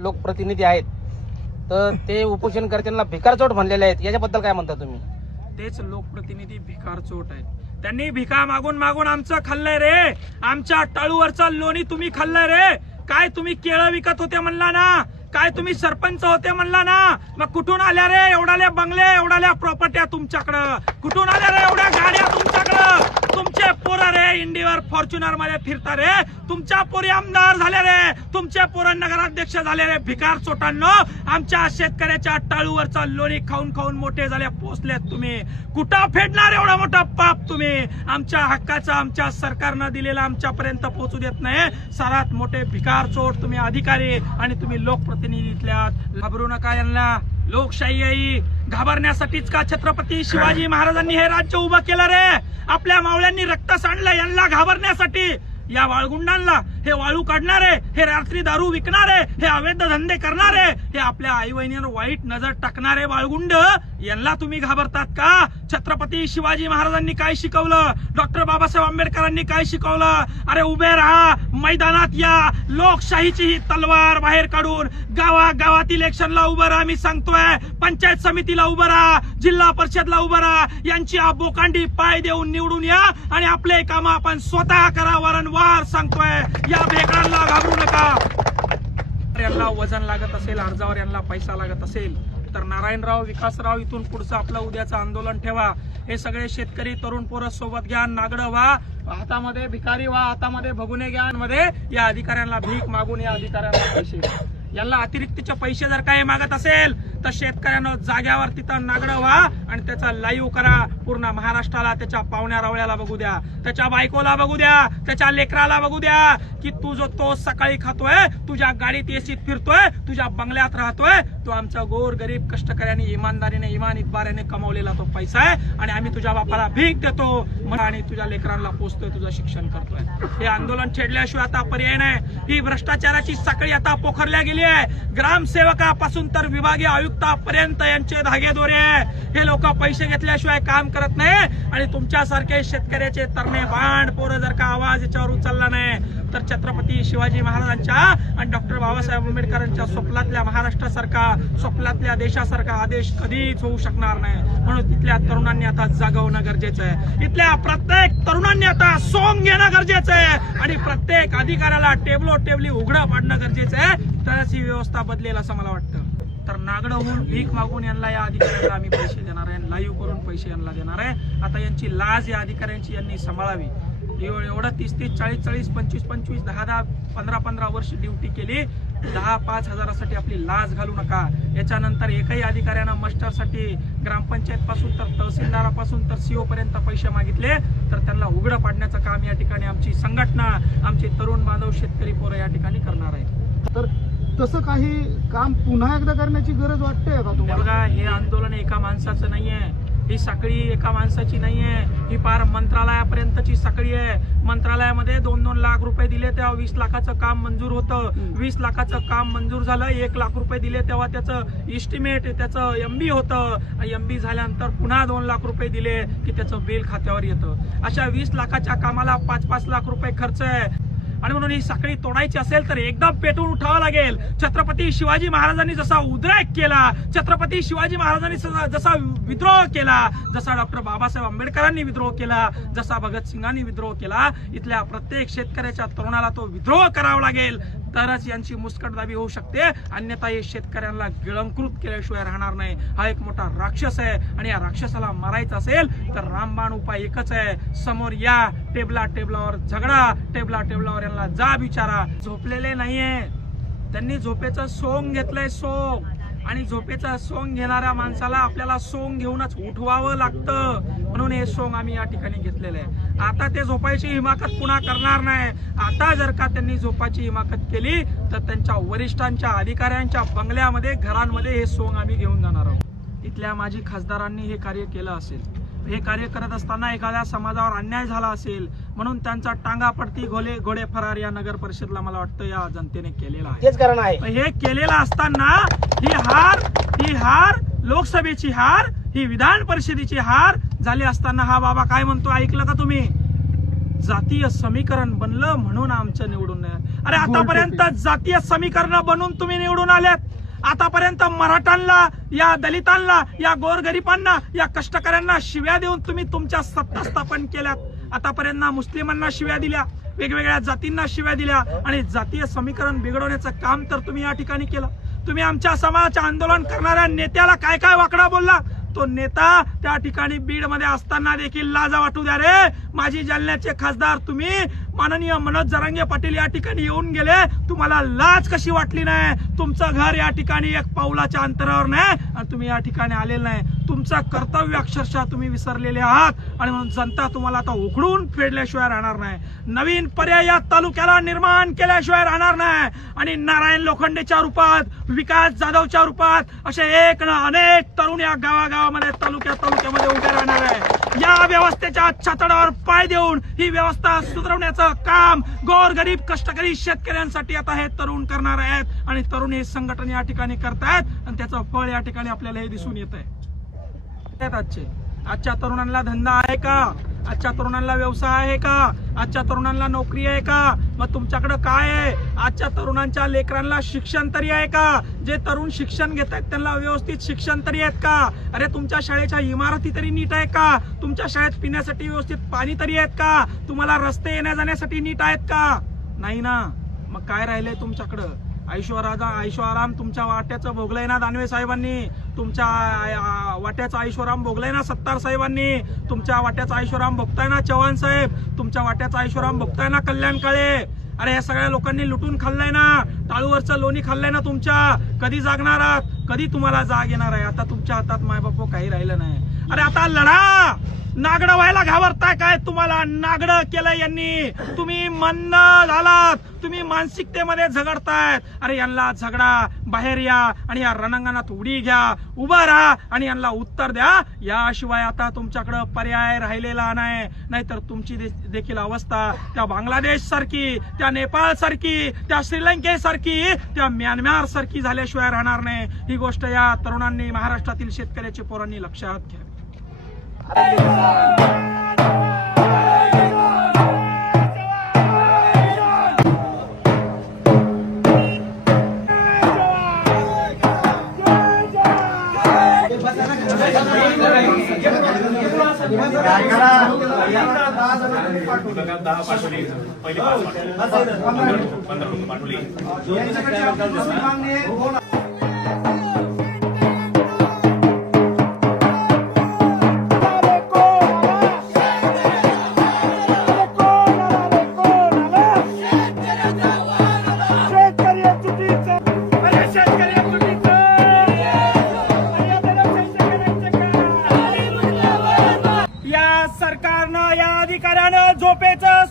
लोकप्रतिनिधी आहेत तर ते उपोषणकर्त्यांना भिकारचोट म्हणलेले आहेत, याच्याबद्दल काय म्हणता तुम्ही? तेच लोकप्रतिनिधी भिकारचोट आहेत. त्यांनी भिका मागून मागून आमचं खाल्लंय रे. आमच्या टाळूवरचं लोणी तुम्ही खाल्लंय रे. काय तुम्ही केळं विकत होते म्हणला ना, काय तुम्ही सरपंच होते म्हणला ना, मग कुठून आल्या रे एवढाले बंगले, एवढाल्या प्रॉपर्ट्या तुमच्याकडं? कुठून आल्या रे एवढ्या गाड्या तुमच्याकडं? तुमचे पोरं रे इंडिवर फॉर्च्युनर मध्ये फिरता रे. तुमच्या पोरी आमदार झाले रे, तुमचे पोरं नगराध्यक्ष झाले रे. भिकार चोटांनो, आमच्या शेतकऱ्याच्या टाळूवरचा लोणी खाऊन खाऊन मोठे झाले, पोचलेत तुम्ही. कुठं फेडणार एवढा मोठा पाप तुम्ही? आमच्या हक्काचा आमच्या सरकारनं दिलेला आमच्यापर्यंत पोहोचू देत नाही. सर्वात मोठे भिकार चोट तुम्ही अधिकारी आणि तुम्ही लोकप्रतिनिधीतल्यात. घाबरू नका यांना. लोकशाही आहे, घाबरण्यासाठीच का छत्रपती शिवाजी महाराजांनी हे राज्य उभं केलं रे? आपल्या मावळ्यांनी रक्त सांडलं यांना घाबरण्यासाठी. या वाळगुंडांना, हे वाळू काढणारे, हे रात्री दारू विकणारे, हे अवैध धंदे करणारे, हे आपल्या आई बहिणींवर वाईट नजर टाकणारे वाळगुंड, यांना तुम्ही घाबरतात का? छत्रपती शिवाजी महाराजांनी काय शिकवलं? डॉक्टर बाबासाहेब आंबेडकरांनी काय शिकवलं? अरे उभे राहा, मैदानात या, लोकशाहीची ही तलवार बाहेर काढून गावागावात इलेक्शनला उभं राहा. मी सांगतोय, पंचायत समितीला उभं राहा, जिल्हा परिषदला उभं राहा. यांची बोकांडी पाय देऊन निवडून या आणि आपले काम आपण स्वतः करा. वारंवार सांगतोय, या भेकडांना घाबरू नका. यांना वजन लागत असेल, अर्जावर यांना पैसा लागत असेल तर नारायणराव, विकासराव, इथून पुढचं आपलं उद्याचं आंदोलन ठेवा. हे सगळे शेतकरी तरुण पोरं सोबत घ्या, नागडं व्हा, हातामध्ये भिकारी व्हा, हातामध्ये भगुने घ्या. मध्ये या अधिकाऱ्यांना भीक मागून या अधिकाऱ्यांना पैसे द्या. यांना अतिरिक्तचे पैसे जर काही मागत असेल तर शेतकऱ्यांना जाग्यावर तिथं नागडं व्हा आणि त्याचा लाईव्ह करा. पूर्ण महाराष्ट्राला, त्याच्या पाहुण्या रावळ्याला बघू द्या, त्याच्या बायकोला बघू द्या, त्याच्या लेकराला बघू द्या की तू जो तो सकाळी खातोय, तुझ्या गाडीत एसीत फिरतोय, तुझ्या बंगल्यात राहतोय, तो आमचा गोर गरीब कष्टकऱ्यांनी इमानदारीने इमानितबारीने कमावलेला तो पैसा आहे आणि आम्ही तुझ्या बापाला भीक देतो आणि तुझ्या लेकरांना पोचतोय, तुझं शिक्षण करतोय. हे आंदोलन छेडल्याशिवाय आता पर्याय नाही. ही भ्रष्टाचाराची साखळी आता पोखरल्या गेली आहे. ग्रामसेवकापासून तर विभागीय आयुक्तापर्यंत यांचे धागेदोरे आहे. हे लोक पैसे घेतल्याशिवाय काम करत नाही आणि तुमच्यासारखे शेतकऱ्याचे तरणे बांड पोरं जर का आवाज याच्यावर उचलला नाही तर छत्रपती शिवाजी महाराजांच्या आणि डॉक्टर बाबासाहेब आंबेडकरांच्या स्वप्नातल्या महाराष्ट्रासारखा, स्वप्नातल्या देशासारखा आदेश कधीच होऊ शकणार नाही. म्हणून तिथल्या तरुणांनी आता जागवणं गरजेचं आहे. इथल्या प्रत्येक तरुणांनी आता सोंग घेणं गरजेचं आहे आणि प्रत्येक अधिकाऱ्याला टेबली उघडं पाडणं गरजेचं आहे. तरच ही व्यवस्था बदलेल असं मला वाटतं. तर नागडं होऊन भीक मागून यांना, या अधिकाऱ्यांना आम्ही पैसे देणार आहे, लाईव्ह करून पैसे यांना देणार आहे. आता यांची लाज या अधिकाऱ्यांची यांनी सांभाळावी. एवढं 30-30, 40-40, 25-25, 10-10, 15-15 वर्ष ड्युटी केली. 10-5 हजारासाठी आपली लाज घालू नका. याच्यानंतर एकही अधिकाऱ्यानं मास्टरसाठी ग्रामपंचायत पासून तर तहसीलदारापासून तर सीओ पर्यंत पैसे मागितले तर त्यांना उघडं पाडण्याचं काम या ठिकाणी आमची संघटना, आमचे तरुण बांधव शेतकरी पोरं या ठिकाणी करणार आहे. तर तसं काही काम पुन्हा एकदा करण्याची गरज वाटते का तुम्हाला? बघा, हे आंदोलन एका माणसाचं नाहीये, ही साखळी एका माणसाची नाहीये, ही पार मंत्रालयापर्यंतची साखळी आहे. मंत्रालयामध्ये 2-2 लाख रुपये दिले तेव्हा 20 लाखाचं काम मंजूर होतं. 20 लाखाचं काम मंजूर झालं, 1 लाख रुपये दिले तेव्हा त्याचं इस्टिमेट, त्याचं MB होतं. MB झाल्यानंतर पुन्हा 2 लाख रुपये दिले की त्याचं बिल खात्यावर येतं. अशा 20 लाखाच्या कामाला 5-5 लाख रुपये खर्च आहे. आणि म्हणून ही साखळी तोडायची असेल तर एकदम पेटून उठावं लागेल. छत्रपती शिवाजी महाराजांनी जसा उद्रेक केला, छत्रपती शिवाजी महाराजांनी जसा विद्रोह केला, जसा डॉक्टर बाबासाहेब आंबेडकरांनी विद्रोह केला, जसा भगतसिंगांनी विद्रोह केला, इथल्या प्रत्येक शेतकऱ्याच्या तरुणाला तो विद्रोह करावा लागेल. तरच यांची मुस्कटदाबी होऊ शकते. अन्यथा हे शेतकऱ्यांना गिळंकृत केल्याशिवाय राहणार नाही. हा एक मोठा राक्षस आहे आणि या राक्षसाला मारायचं असेल तर रामबाण उपाय एकच आहे. समोर या, टेबलावर झगडा, टेबलावर यांना जा विचारा. झोपलेले नाहीये त्यांनी, झोपेचं सोंग घेतलंय, सोंग. आणि झोपेचं सोंग घेणाऱ्या माणसाला आपल्याला सोंग घेऊनच उठवावं लागतं. म्हणून हे सोंग आम्ही या ठिकाणी घेतलेलं आहे. आता ते झोपायची हिमाकत पुन्हा करणार नाही. आता जर का त्यांनी झोपाची हिमाकत केली तर त्यांच्या वरिष्ठांच्या, अधिकाऱ्यांच्या बंगल्यामध्ये, घरांमध्ये हे सोंग आम्ही घेऊन जाणार आहोत. इथल्या माजी खासदारांनी हे कार्य केलं असेल, हे कार्य करत असताना एखाद्या समाजावर अन्याय झाला असेल म्हणून त्यांचा टांगा पडती घोडे फरार या नगर परिषदला मला वाटतं या जनतेने केलेला आहे. तेच कारण आहे. हे केलेलं असताना ही हार लोकसभेची हार, ही विधान परिषदेची हार झाली असताना हा बाबा काय म्हणतो ऐकलं का तुम्ही? जातीय समीकरण बनलं म्हणून आमचं निवडून नाही. अरे आतापर्यंत जातीय समीकरण बनून तुम्ही निवडून आल्यात. आतापर्यंत मराठ्यांना, या दलितांना, या गोरगरिबांना, या कष्टकऱ्यांना शिव्या देऊन तुम्ही तुमच्या सत्ता स्थापन केल्यात. आतापर्यंत मुस्लिमांना शिव्या दिल्या, वेगवेगळ्या जातींना शिव्या दिल्या आणि जातीय समीकरण बिघडवण्याचं काम तर तुम्ही या ठिकाणी केलं. तुम्ही आमच्या समाजाचे आंदोलन करणाऱ्या नेत्याला काय काय वाकडा बोलला. तो नेता त्या ठिकाणी बीड मध्ये असताना देखील लाज वाटू द्या रे. माजी जालन्याचे खासदार तुम्ही माननीय मनोज जरांगे पाटील या ठिकाणी येऊन गेले, तुम्हाला लाज कशी वाटली नाही. तुमचं घर या ठिकाणी एक पाऊलाच्या अंतरावर नाही आणि तुम्ही या ठिकाणी आलेलं नाही. तुमचं कर्तव्य अक्षरशः तुम्ही विसरलेले आहात आणि म्हणून जनता तुम्हाला आता उखडून फेडल्याशिवाय राहणार नाही. नवीन पर्याय या तालुक्याला निर्माण केल्याशिवाय राहणार नाही. आणि नारायण लोखंडेच्या रूपात, विकास जाधवच्या रूपात असे एक ना अनेक तरुण या गावागावामध्ये, तालुक्यामध्ये उभे राहणार आहे. या व्यवस्थेच्या छातडावर पाय देऊन ही व्यवस्था सुधारवण्याचं काम गोरगरीब कष्टकरी शेतकऱ्यांसाठी आता हे तरुण करणार आहेत आणि तरुण हे संघटन या ठिकाणी करतायत आणि त्याचं फळ या ठिकाणी आपल्याला हे दिसून येत आहे. आजच्या तरुणांना धंदा आहे का? आजच्या तरुणांना व्यवसाय आहे का? आजच्या तरुणांना नोकरी आहे का? मग तुमच्याकडे काय आहे? आजच्या तरुणांच्या लेकरांना शिक्षण तरी आहे का? जे तरुण शिक्षण घेत आहेत त्यांना व्यवस्थित शिक्षण तरी आहेत का? अरे तुमच्या शाळेच्या इमारती तरी नीट आहे का? तुमच्या शाळेत पिण्यासाठी व्यवस्थित पाणी तरी आहेत का? तुम्हाला रस्ते येण्या जाण्यासाठी नीट आहेत का? नाही ना. मग काय राहिलंय तुमच्याकडं? ऐशोआराम तुमच्या वाट्याचं भोगलंय ना दानवे साहेबांनी. तुमच्या वाट्याचा ऐशोराम भोगलाय ना सत्तार साहेबांनी. तुमच्या वाट्याचा ऐशोराम भोगताय ना चव्हाण साहेब. तुमच्या वाट्याचा ऐशोराम भोगताय ना कल्याण काळे. अरे या सगळ्या लोकांनी लुटून खाल्लंय ना. टाळूवरचं लोणी खाल्लंय ना तुमच्या. कधी जागणार आहात? कधी तुम्हाला जाग येणार आहे? आता तुमच्या हातात मायबापो काही राहिलं नाही. अरे आता लढा. नागडं व्हायला घाबरताय काय? तुम्हाला नागडं केलं यांनी. तुम्ही मंद झालात. तुम्ही मानसिकतेमध्ये झगडतायत. अरे यांना झगडा, बाहेर या आणि या रणांगणात उडी घ्या, उभा राहा आणि यांना उत्तर द्या. याशिवाय आता तुमच्याकडे पर्याय राहिलेला नाही. नाहीतर तुमची देखील अवस्था त्या बांगलादेश सारखी, त्या नेपाळ सारखी, त्या श्रीलंकेसारखी, त्या म्यानमार सारखी झाल्याशिवाय राहणार नाही. ही गोष्ट या तरुणांनी, महाराष्ट्रातील शेतकऱ्याच्या पोरांनी लक्षात घ्या. सरकारनं, या अधिकाऱ्यानं झोपेचं